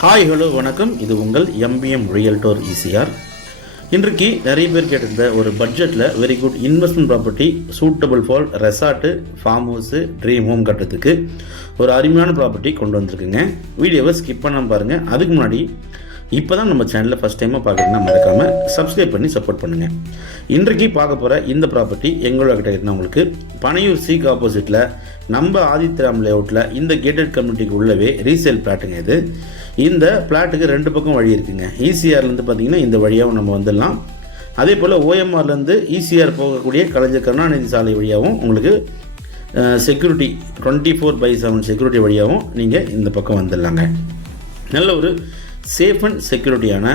Hi hello வணக்கம். இது உங்கள் எம்பிஎம் ரியல்டோர் ஈசிஆர். இன்றைக்கு நிறைய பேர் கேட்டிருந்த ஒரு பட்ஜெட்டில் very good investment property suitable for resort, form house, dream home கட்டுறதுக்கு ஒரு அருமையான ப்ராப்பர்ட்டி கொண்டு வந்திருக்குங்க. வீடியோவை ஸ்கிப் பண்ணாமல் பாருங்கள். அதுக்கு முன்னாடி இப்போ தான் நம்ம சேனலில் ஃபஸ்ட் டைமாக பார்க்குறீங்கன்னா மறக்காமல் சப்ஸ்கிரைப் பண்ணி சப்போர்ட் பண்ணுங்கள். இன்றைக்கு பார்க்க போகிற இந்த ப்ராப்பர்ட்டி எங்களோட கிட்ட இருக்கவங்களுக்கு பனையூர் சீக் ஆப்போசிட்டில் நம்ம ஆதித்யராம் லேஅவுட்டில் இந்த கேட்டட் கம்யூனிட்டிக்கு உள்ளவே ரீசேல் பிளாட்டுங்க. இது இந்த பிளாட்டுக்கு ரெண்டு பக்கம் வழி இருக்குங்க. ஈசிஆர்லேருந்து பார்த்தீங்கன்னா இந்த வழியாகவும் நம்ம வந்துடலாம். அதே போல் ஓஎம்ஆர்லேருந்து ஈசிஆர் போகக்கூடிய கலைஞர் கருணாநிதி சாலை வழியாகவும் உங்களுக்கு செக்யூரிட்டி 24/7 செக்யூரிட்டி வழியாகவும் நீங்கள் இந்த பக்கம் வந்துடலாங்க. நல்ல ஒரு சேஃப் அண்ட் செக்யூரிட்டியான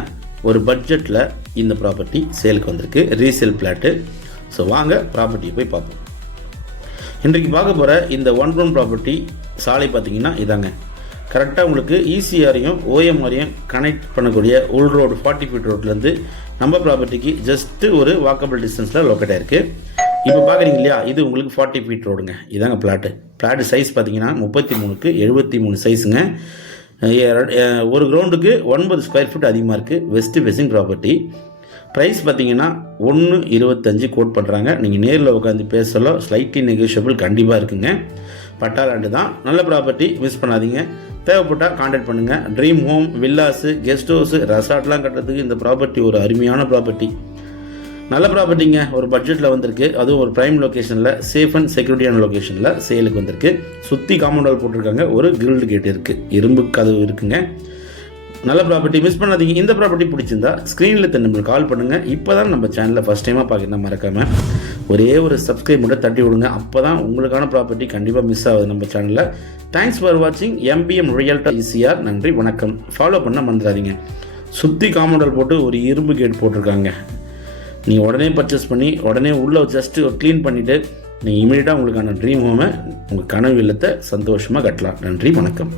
ஒரு பட்ஜெட்டில் இந்த ப்ராப்பர்ட்டி சேலுக்கு வந்திருக்கு, ரீசேல் பிளாட்டு. ஸோ வாங்க ப்ராப்பர்ட்டியை போய் பார்ப்போம். இன்றைக்கு பார்க்க போகிற இந்த 1 ப்ராப்பர்ட்டி சாலை பார்த்தீங்கன்னா இதாங்க. கரெக்டாக உங்களுக்கு ஈசிஆரையும் ஓஎம்ஆரையும் கனெக்ட் பண்ணக்கூடிய உள் ரோடு 40 ஃபீட் ரோட்லேருந்து நம்ம ப்ராப்பர்ட்டிக்கு ஜஸ்ட்டு ஒரு வாக்கபிள் டிஸ்டன்ஸில் லொக்கேட் ஆகிருக்கு. இப்போ பார்க்குறீங்க இல்லையா, இது உங்களுக்கு 40 ஃபீட் ரோடுங்க. இதாங்க பிளாட்டு சைஸ் பார்த்தீங்கன்னா 33க்கு 73 சைஸுங்க. ஒரு கிரவுண்டுக்கு 9 ஸ்கொயர் ஃபீட் அதிகமாக இருக்குது. West facing property. ப்ரைஸ் பார்த்தீங்கன்னா 1.25 கோட் பண்ணுறாங்க. நீங்கள் நேரில் உட்காந்து பேசலாம், ஸ்லைட்லி நெகோஷியபிள் கண்டிப்பாக இருக்குங்க. பட்டா லேண்டு தான். நல்ல ப்ராப்பர்ட்டி, மிஸ் பண்ணாதீங்க. தேவைப்பட்டால் கான்டாக்ட் பண்ணுங்கள். Dream home, villas, guest house, ரெசார்ட்லாம் கட்டுறதுக்கு இந்த ப்ராப்பர்ட்டி ஒரு அருமையான ப்ராப்பர்ட்டி. நல்ல ப்ராப்பர்ட்டிங்க. ஒரு பட்ஜெட்டில் வந்திருக்கு, அதுவும் ஒரு ப்ரைம் லொக்கேஷனில், சேஃப் அண்ட் செக்யூரிட்டியான லொக்கேஷனில் சேலுக்கு வந்திருக்கு. சுற்றி காம்பவுண்ட் வால் போட்டிருக்காங்க. ஒரு கிரில்டு கேட் இருக்குது, இரும்பு கதவு இருக்குங்க. நல்ல ப்ராப்பர்ட்டி, மிஸ் பண்ணாதீங்க. இந்த ப்ராப்பர்ட்டி பிடிச்சிருந்தா ஸ்க்ரீனில் நம்மளுக்கு கால் பண்ணுங்கள். இப்போ தான் நம்ம சேனலில் ஃபஸ்ட் டைமாக பார்க்குறேன், மறக்காமல் ஒரே ஒரு சப்ஸ்கிரைப் மட்டும் தட்டி விடுங்க. அப்போ தான் உங்களுக்கான ப்ராப்பர்ட்டி கண்டிப்பாக மிஸ் ஆகுது நம்ம சேனலில். தேங்க்ஸ் ஃபார் வாட்சிங் எம்பிஎம் ரியல்டர் ஈசிஆர். நன்றி, வணக்கம். ஃபாலோ பண்ண மறந்துடாதீங்க. சுற்றி காம்பவுண்ட் வால் போட்டு ஒரு இரும்பு கேட் போட்டிருக்காங்க. நீங்கள் உடனே பர்ச்சேஸ் பண்ணி உடனே உள்ளே ஜஸ்ட்டு க்ளீன் பண்ணிவிட்டு நீங்கள் இமீடியட்டாக உங்களுக்கான ட்ரீம் ஹோமை, உங்கள் கனவு இல்லத்தை சந்தோஷமாக கட்டலாம். நன்றி, வணக்கம்.